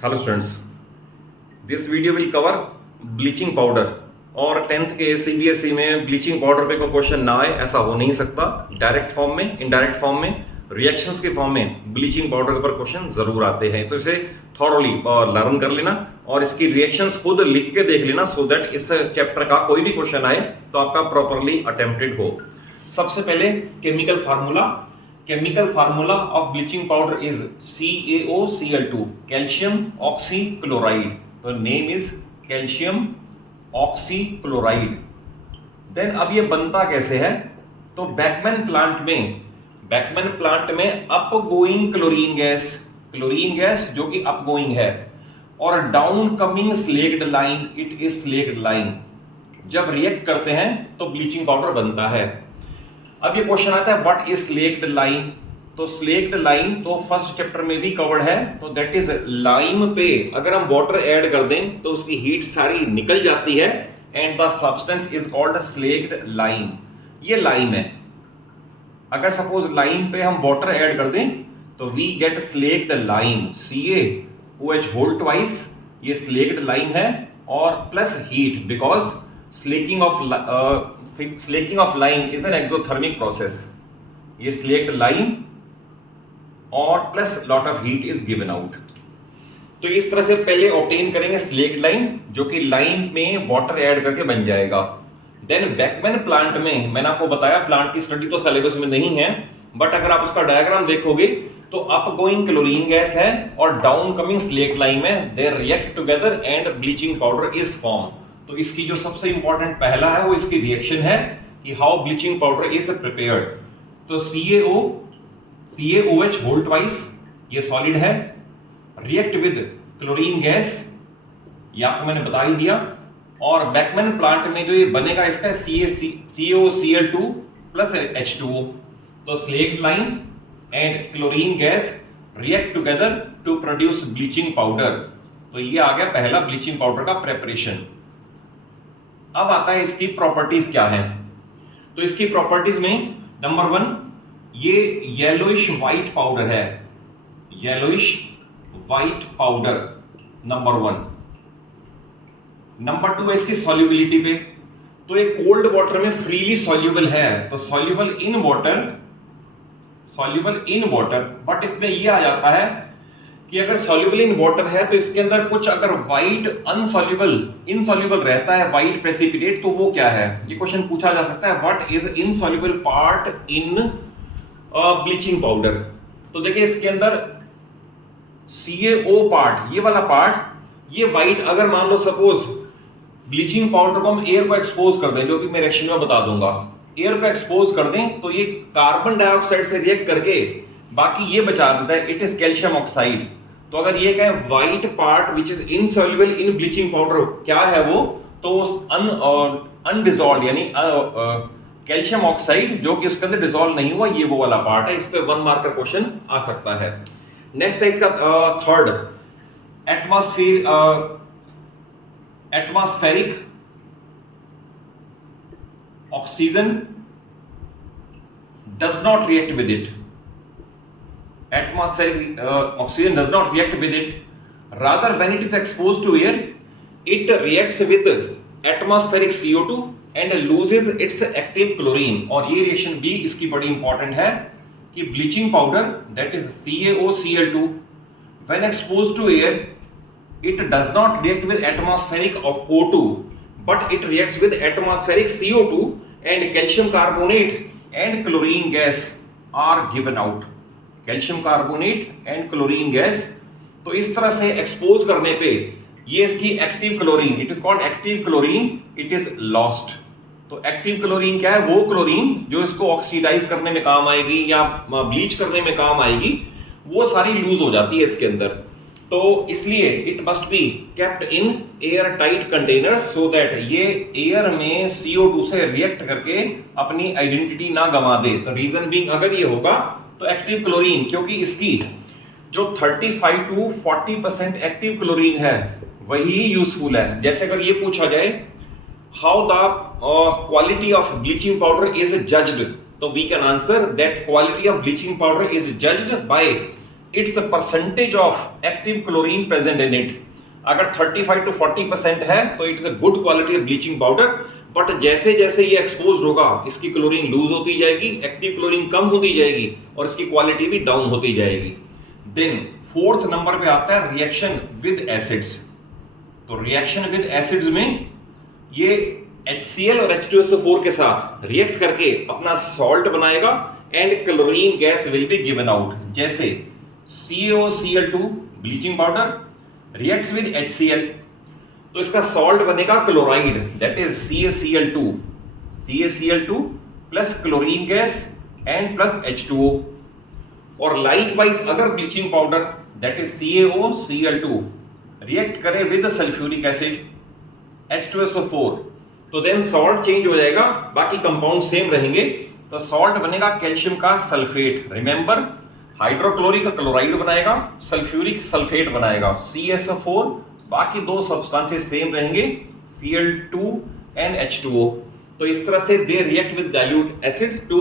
Hello students, this video will cover bleaching powder. और 10th के CBSE में bleaching powder पे कोई क्वेश्चन ना आए ऐसा हो नहीं सकता। डायरेक्ट फॉर्म में, इनडायरेक्ट फॉर्म में, रिएक्शंस के फॉर्म में ब्लीचिंग पाउडर के ऊपर क्वेश्चन जरूर आते हैं। तो इसे थॉरली लर्न कर लेना और इसकी रिएक्शंस खुद लिख के देख लेना, सो दैट इस चैप्टर का कोई भी क्वेश्चन आए तो आपका प्रॉपरली अटेम्प्टेड हो। सबसे पहले chemical formula of bleaching powder is CaOCl2, calcium oxychloride. तो name is calcium oxychloride. Then अब ये बनता कैसे है? तो बैकमैन प्लांट में अपगोइंग क्लोरीन गैस जो कि अपगोइंग है, और down coming slaked line, it is slaked line. जब रिएक्ट करते हैं तो ब्लीचिंग पाउडर बनता है। अब ये क्वेश्चन आता है व्हाट इज स्लेक्ड लाइन। तो स्लेक्ड लाइन तो फर्स्ट चैप्टर में भी कवर्ड है। तो दैट इज लाइम पे अगर हम वाटर ऐड कर दें तो उसकी हीट सारी निकल जाती है and the substance is called slaked lime. ये लाइम है। अगर सपोज लाइम पे हम वाटर ऐड कर दें तो we get slaked lime, CaOH whole twice. ये स्लेक्ड लाइम है और plus heat, because slaking of lime is an exothermic process. ये स्लेक्ड लाइम और plus lot of heat is given out. तो इस तरह से पहले ऑब्टेन करेंगे स्लेक्ड लाइम, जो कि लाइम में वाटर ऐड करके बन जाएगा। देन बैकमैन प्लांट में मैंने आपको बताया, प्लांट की स्टडी तो सिलेबस में नहीं है, बट अगर आप उसका डायग्राम देखोगे तो अपगोइंग क्लोरीन गैस है और डाउन कमिंग स्लेक्ड लाइम है। They react together and bleaching powder is form. तो इसकी जो सबसे इंपॉर्टेंट पहला है वो इसकी रिएक्शन है कि how bleaching powder is prepared. तो CaOH होल ट्वाइस, ये सॉलिड है, रिएक्ट विद क्लोरीन गैस, ये आपको मैंने बता ही दिया। और बैकमैन प्लांट में जो ये बनेगा इसका CaOCl2 प्लस H2O। तो slaked lime and chlorine gas react together to produce bleaching powder. तो ये आ गया पहला ब्लीचिंग पाउडर का प्रेपरेशन। अब आता है इसकी प्रॉपर्टीज क्या है। तो इसकी प्रॉपर्टीज में नंबर 1, ये येलोइश व्हाइट पाउडर है, yellowish white powder number 1। Number 2 है इसकी सॉल्युबिलिटी पे। तो ये कोल्ड वाटर में फ्रीली सॉल्युबल है, तो सॉल्युबल इन वाटर, बट इसमें ये आ जाता है कि अगर सॉल्युबल इन वाटर है तो इसके अंदर कुछ अगर व्हाइट इनसॉल्युबल रहता है, व्हाइट प्रेसिपिटेट, तो वो क्या है? ये क्वेश्चन पूछा जा सकता है, what is insoluble part in bleaching powder. तो देखिए इसके अंदर CaO पार्ट, ये वाला पार्ट, ये व्हाइट, अगर मान लो सपोज ब्लीचिंग पाउडर को हम एयर को एक्सपोज कर दें, जो भी मैं रिएक्शन में बता दूंगा, एयर को एक्सपोज कर दें तो ये कार्बन डाइऑक्साइड से रिएक्ट करके बाकी ये बचा देता है, इट इज कैल्शियम ऑक्साइड। तो अगर ये कहें white part which is insoluble in bleaching powder, क्या है वो? तो अनडिजॉल्व यानी कैल्शियम ऑक्साइड जो कि उसके अंदर डिसॉल्व नहीं हुआ, ये वो वाला पार्ट है। इस पे 1 मार्क का क्वेश्चन आ सकता है। नेक्स्ट है इसका third, atmospheric oxygen does not react with it. Atmospheric oxygen does not react with it. Rather, when it is exposed to air, it reacts with atmospheric CO2 and loses its active chlorine. और ये reaction भी इसकी बड़ी important है कि bleaching powder that is CaOCl2 when exposed to air, it does not react with atmospheric O2, but it reacts with atmospheric CO2 and calcium carbonate and chlorine gas are given out. Calcium carbonate and chlorine gas. तो इस तरह से expose करने पे ये इसकी active chlorine, it is called active chlorine, it is lost. तो active chlorine क्या है? वो क्लोरीन जो इसको ऑक्सीडाइज करने में काम आएगी या ब्लीच करने में काम आएगी, वो सारी लूज हो जाती है इसके अंदर। तो इसलिए it must be kept in air tight containers, so that ये एयर में CO2 से रिएक्ट करके अपनी आइडेंटिटी ना गंवा दे। तो रीजन बीइंग, अगर ये होगा तो एक्टिव क्लोरीन, क्योंकि इसकी जो 35 to 40% एक्टिव क्लोरीन है वही यूजफुल है। जैसे अगर ये पूछा जाए how the quality of bleaching powder is judged, तो we can answer that quality of bleaching powder is judged by its the percentage of active chlorine present in it. अगर 35 to 40% है तो it's a good quality of bleaching powder, but जैसे जैसे ये expose होगा इसकी chlorine loose होती जाएगी, एक्टिव क्लोरीन कम होती जाएगी और इसकी क्वालिटी भी डाउन होती जाएगी। देन फोर्थ नंबर पे आता है रिएक्शन विद एसिड्स। तो रिएक्शन विद एसिड्स में ये HCl और H2SO4 के साथ रिएक्ट करके अपना सॉल्ट बनाएगा and chlorine gas will be given out. जैसे CaOCl2 bleaching powder reacts with HCl, तो इसका सॉल्ट बनेगा chloride, that is CaCl2 plus chlorine gas and plus H2O। और लाइकवाइज अगर bleaching powder that is CaOCl2 react करे with sulphuric acid H2SO4, तो then salt change हो जाएगा, बाकी कंपाउंड सेम रहेंगे। तो सॉल्ट बनेगा कैल्शियम का सल्फेट। रिमेंबर, हाइड्रोक्लोरिक क्लोराइड बनाएगा, सल्फ्यूरिक सल्फेट बनाएगा CSO4, बाकी दो सब्सटेंसेस सेम रहेंगे Cl2 एंड H2O। तो इस तरह से they react with dilute acid to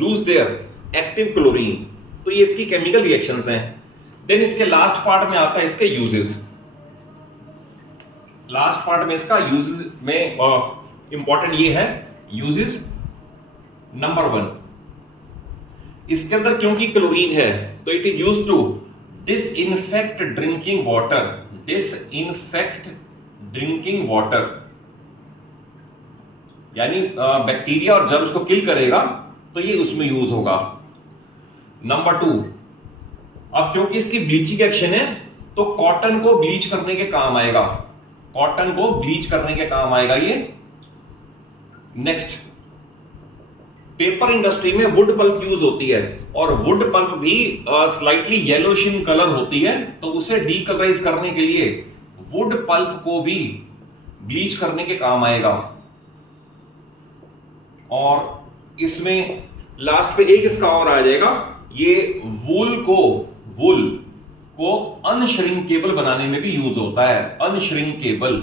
lose their active chlorine. तो ये इसकी केमिकल रिएक्शंस हैं। देन इसके लास्ट पार्ट में आता है इसके यूजेस। लास्ट पार्ट में इसका यूजेस में इंपॉर्टेंट ये है यूजेस। नंबर 1, इसके अंदर क्योंकि क्लोरीन है तो it is used to disinfect drinking water. Disinfect drinking water यानी बैक्टीरिया और जर्म्स को किल करेगा, तो ये उसमें यूज होगा। नंबर 2, अब क्योंकि इसकी ब्लीचिंग एक्शन है तो कॉटन को ब्लीच करने के काम आएगा। कॉटन को ब्लीच करने के काम आएगा ये। नेक्स्ट, पेपर इंडस्ट्री में वुड पल्प यूज होती है और वुड पल्प भी स्लाइटली येलोश इन कलर होती है, तो उसे डीकलराइज करने के लिए वुड पल्प को भी ब्लीच करने के काम आएगा। और इसमें लास्ट पे एक इसका और आ जाएगा, ये वूल को अनश्रिंकेबल बनाने में भी यूज होता है। अनश्रिंकेबल,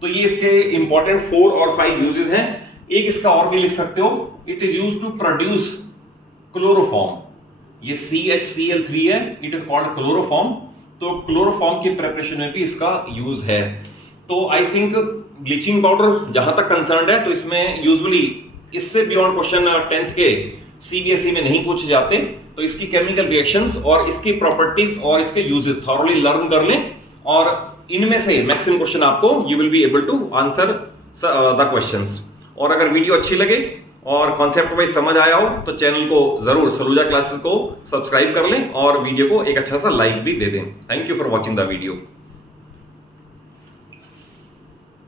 तो ये इसके इंपॉर्टेंट 4 और 5 यूजेस हैं। एक इसका और भी लिख सकते हो, it is use to produce chloroform. ये CHCl3 है, इट इज कॉल्ड क्लोरोफॉर्म। तो क्लोरोफॉर्म की प्रिपरेशन में भी इसका यूज है। तो आई थिंक ब्लीचिंग पाउडर जहां तक कंसर्न है तो इसमें यूजुअली इससे बियॉन्ड क्वेश्चन 10th के CBSE में नहीं पूछे जाते। तो इसकी केमिकल रिएक्शंस और इसकी प्रॉपर्टीज और इसके यूजेस थॉरली लर्न कर लें, और इनमें से मैक्सिमम क्वेश्चन आपको you will be able to answer the questions. और अगर वीडियो अच्छी लगे और कॉन्सेप्ट वाइज समझ आया हो तो चैनल को जरूर सलूजा क्लासेस को सब्सक्राइब कर लें और वीडियो को एक अच्छा सा लाइक भी दे दें। Thank you for watching the video.